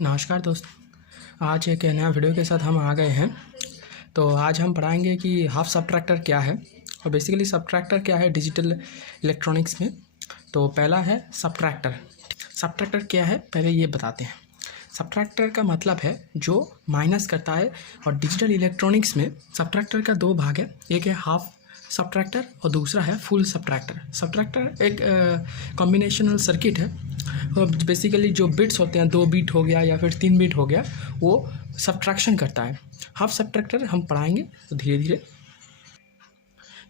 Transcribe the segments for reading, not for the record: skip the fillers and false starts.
नमस्कार दोस्तों, आज एक नया वीडियो के साथ हम आ गए हैं। तो आज हम पढ़ाएंगे कि हाफ सबट्रैक्टर क्या है और बेसिकली सबट्रैक्टर क्या है डिजिटल इलेक्ट्रॉनिक्स में। तो पहला है सबट्रैक्टर। सबट्रैक्टर क्या है पहले ये बताते हैं। सबट्रैक्टर का मतलब है जो माइनस करता है, और डिजिटल इलेक्ट्रॉनिक्स में सबट्रैक्टर का दो भाग है, एक है हाफ सबट्रैक्टर और दूसरा है फुल सबट्रैक्टर। सबट्रैक्टर एक कॉम्बिनेशनल सर्किट है और बेसिकली जो बिट्स होते हैं, 2 बिट हो गया या फिर 3 बिट हो गया, वो सबट्रैक्शन करता है। हाफ सबट्रैक्टर हम पढ़ाएंगे तो धीरे धीरे।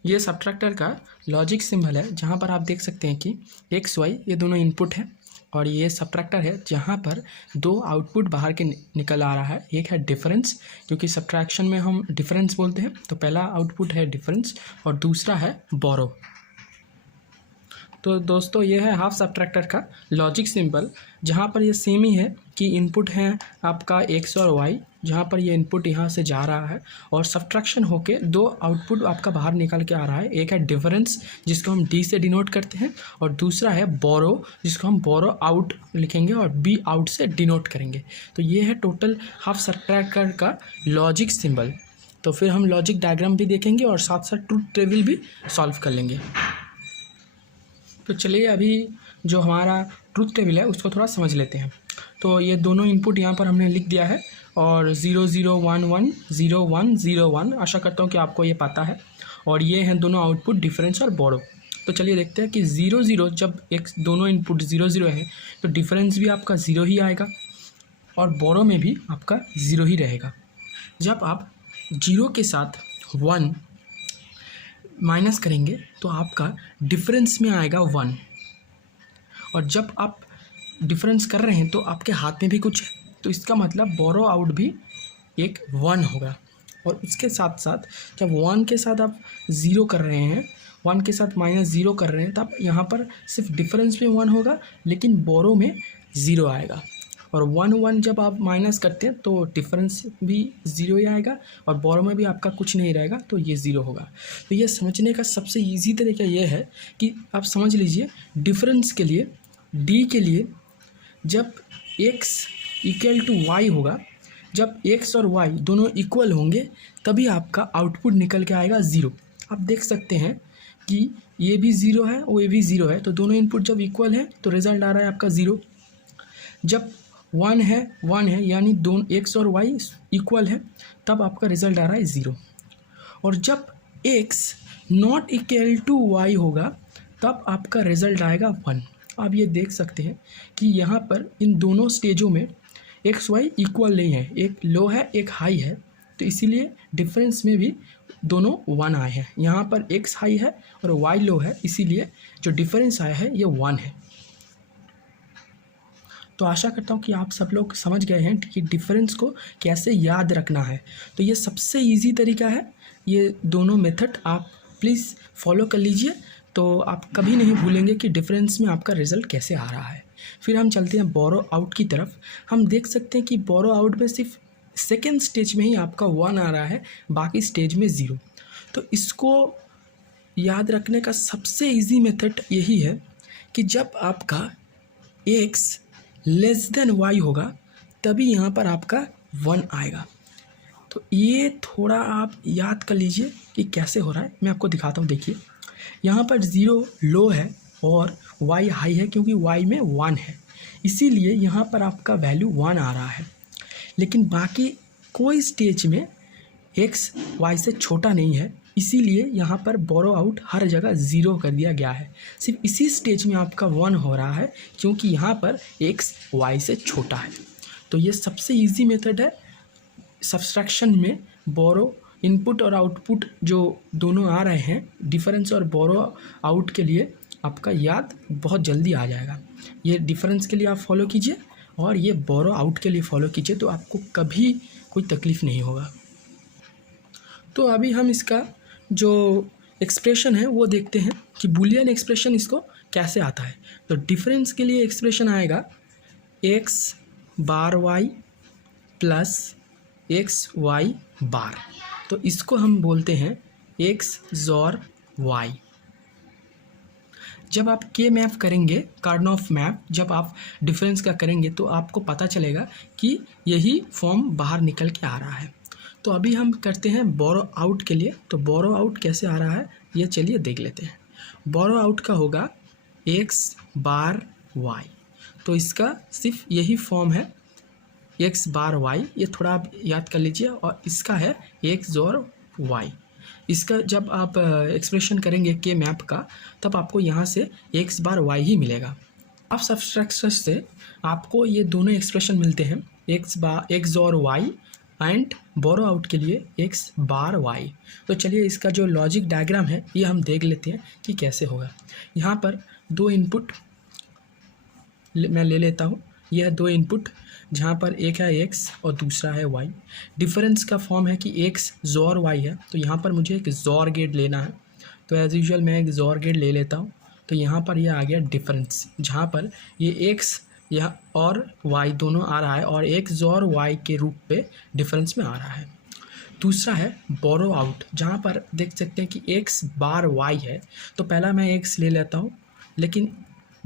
ये सबट्रैक्टर का लॉजिक सिंबल है, जहाँ पर आप देख सकते हैं कि एक्स वाई ये दोनों इनपुट हैं, और ये सबट्रैक्टर है जहाँ पर दो आउटपुट बाहर के निकल आ रहा है। एक है डिफरेंस, क्योंकि सबट्रैक्शन में हम डिफरेंस बोलते हैं, तो पहला आउटपुट है डिफरेंस और दूसरा है बोरो। तो दोस्तों ये है हाफ सबट्रैक्टर का लॉजिक सिंबल, जहाँ पर ये सेम ही है कि इनपुट है आपका एक्स और वाई, जहाँ पर ये इनपुट यहाँ से जा रहा है और सब्ट्रैक्शन होके दो आउटपुट आपका बाहर निकल के आ रहा है। एक है डिफरेंस जिसको हम डी से डिनोट करते हैं, और दूसरा है बोरो जिसको हम बोरो आउट लिखेंगे और बी आउट से डिनोट करेंगे। तो ये है टोटल हाफ सबट्रैक्टर का लॉजिक सिंबल। तो फिर हम लॉजिक डायग्राम भी देखेंगे और साथ साथ ट्रूथ टेबल भी सॉल्व कर लेंगे। तो चलिए अभी जो हमारा ट्रूथ टेबल है उसको थोड़ा समझ लेते हैं। तो ये दोनों इनपुट यहाँ पर हमने लिख दिया है, और 0 0 1 1 0 1 0 1, आशा करता हूँ कि आपको ये पता है। और ये हैं दोनों आउटपुट डिफरेंस और बोरो। तो चलिए देखते हैं कि 0 0, जब एक दोनों इनपुट 0 0 है तो डिफरेंस भी आपका 0 ही आएगा और बोरो में भी आपका 0 ही रहेगा। जब आप 0 के साथ 1 माइनस करेंगे तो आपका डिफरेंस में आएगा 1, और जब आप डिफरेंस कर रहे हैं तो आपके हाथ में भी कुछ है, तो इसका मतलब बोरो आउट भी एक 1 होगा। और उसके साथ साथ जब 1 के साथ आप 0 कर रहे हैं, 1 के साथ -0 कर रहे हैं, तब यहाँ पर सिर्फ डिफरेंस में 1 होगा लेकिन बोरो में 0 आएगा। और 1 1 जब आप माइनस करते हैं तो डिफरेंस भी 0 ही आएगा और बोरो में भी आपका कुछ नहीं रहेगा, तो ये 0 होगा। तो ये समझने का सबसे इजी तरीका ये है कि आप समझ लीजिए, डिफरेंस के लिए डी के लिए जब x इक्वल टू वाई होगा, जब x और y दोनों इक्वल होंगे तभी आपका आउटपुट निकल के आएगा 0। आप देख सकते हैं कि ये भी 0 है और ये भी 0 है, तो दोनों इनपुट जब इक्वल है तो रिजल्ट आ रहा है आपका 0। जब 1 है यानी दोनों x और y इक्वल है, तब आपका रिजल्ट आ रहा है 0। और जब x not equal to y होगा तब आपका रिजल्ट आएगा 1। आप ये देख सकते हैं कि यहाँ पर इन दोनों स्टेजों में एक्स वाई इक्वल नहीं है, एक लो है एक हाई है, तो इसीलिए डिफरेंस में भी दोनों 1 आए हैं। यहाँ पर एक्स हाई है और वाई लो है, इसीलिए जो डिफरेंस आया है ये 1 है। तो आशा करता हूँ कि आप सब लोग समझ गए हैं कि डिफरेंस को कैसे याद रखना है। तो ये सबसे ईजी तरीका है, ये दोनों मेथड आप प्लीज़ फॉलो कर लीजिए, तो आप कभी नहीं भूलेंगे कि डिफरेंस में आपका रिज़ल्ट कैसे आ रहा है। फिर हम चलते हैं बोरो आउट की तरफ। हम देख सकते हैं कि बोरो आउट में सिर्फ सेकेंड स्टेज में ही आपका 1 आ रहा है, बाकी स्टेज में 0। तो इसको याद रखने का सबसे इजी मेथड यही है कि जब आपका x लेस देन y होगा तभी यहाँ पर आपका 1 आएगा। तो ये थोड़ा आप याद कर लीजिए कि कैसे हो रहा है। मैं आपको दिखाता हूँ। देखिए यहाँ पर 0 लो है और y हाई है, क्योंकि y में 1 है, इसीलिए यहाँ पर आपका वैल्यू 1 आ रहा है। लेकिन बाकी कोई स्टेज में x y से छोटा नहीं है, इसीलिए यहाँ पर बोरो आउट हर जगह 0 कर दिया गया है। सिर्फ इसी स्टेज में आपका 1 हो रहा है, क्योंकि यहाँ पर x y से छोटा है। तो ये सबसे इजी मेथड है सब्सट्रैक्शन में। बोरो इनपुट और आउटपुट जो दोनों आ रहे हैं, डिफरेंस और बोरो आउट के लिए आपका याद बहुत जल्दी आ जाएगा। ये डिफरेंस के लिए आप फॉलो कीजिए और ये बोरो आउट के लिए फॉलो कीजिए, तो आपको कभी कोई तकलीफ़ नहीं होगा। तो अभी हम इसका जो एक्सप्रेशन है वो देखते हैं कि बूलियन एक्सप्रेशन इसको कैसे आता है। तो डिफरेंस के लिए एक्सप्रेशन आएगा x बार y प्लस एक्स वाई बार। तो इसको हम बोलते हैं x XOR y। जब आप के मैप करेंगे, कार्नोफ मैप जब आप डिफरेंस का करेंगे तो आपको पता चलेगा कि यही फॉर्म बाहर निकल के आ रहा है। तो अभी हम करते हैं बोरो आउट के लिए। तो बोरो आउट कैसे आ रहा है ये चलिए देख लेते हैं। बोरो आउट का होगा एक्स बार वाई, तो इसका सिर्फ यही फॉर्म है एक्स बार वाई, ये थोड़ा आप याद कर लीजिए। और इसका है एक्स और वाई। इसका जब आप एक्सप्रेशन करेंगे के मैप का तब आपको यहाँ से एक्स बार वाई ही मिलेगा। अब सब्सट्रैक्शन से आपको ये दोनों एक्सप्रेशन मिलते हैं, एक्स और वाई एंड बोरो आउट के लिए एक्स बार वाई। तो चलिए इसका जो लॉजिक डायग्राम है ये हम देख लेते हैं कि कैसे होगा। यहाँ पर दो इनपुट मैं ले लेता हूँ, यह दो इनपुट जहाँ पर एक है एक्स और दूसरा है वाई। डिफरेंस का फॉर्म है कि एक्स जोर वाई है, तो यहाँ पर मुझे एक जोर गेट लेना है। तो एज़ यूजुअल मैं एक जोर गेट ले लेता हूँ। तो यहाँ पर यह आ गया डिफरेंस, जहाँ पर ये एक्स यह और वाई दोनों आ रहा है और एक जोर वाई के रूप पे डिफरेंस में आ रहा है। दूसरा है बोरो आउट, जहाँ पर देख सकते हैं कि एक्स बार वाई है। तो पहला मैं एक्स ले लेता हूँ, लेकिन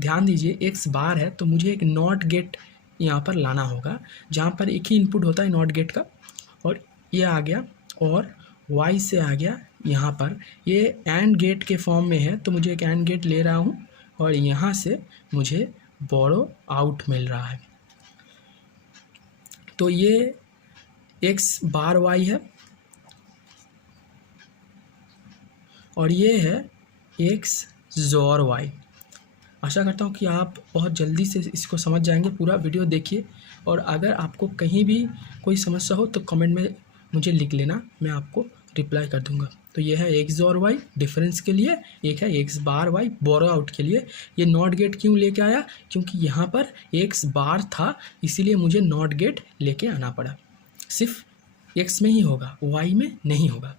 ध्यान दीजिए एक्स बार है तो मुझे एक नॉट गेट यहाँ पर लाना होगा, जहाँ पर एक ही इनपुट होता है नॉट गेट का। और ये आ गया और वाई से आ गया यहाँ पर, ये एंड गेट के फॉर्म में है तो मुझे एक एंड गेट ले रहा हूँ और यहाँ से मुझे बोरो आउट मिल रहा है। तो ये एक्स बार वाई है और ये है एक्स जोर वाई। आशा करता हूँ कि आप बहुत जल्दी से इसको समझ जाएंगे। पूरा वीडियो देखिए और अगर आपको कहीं भी कोई समस्या हो तो कमेंट में मुझे लिख लेना, मैं आपको रिप्लाई कर दूंगा। तो ये है एक्स और वाई डिफरेंस के लिए, एक है एक्स बार वाई बोरो आउट के लिए। ये नॉट गेट क्यों लेके आया, क्योंकि यहाँ पर एक्स बार था इसीलिए मुझे नॉट गेट लेके आना पड़ा। सिर्फ एक्स में ही होगा, वाई में नहीं होगा।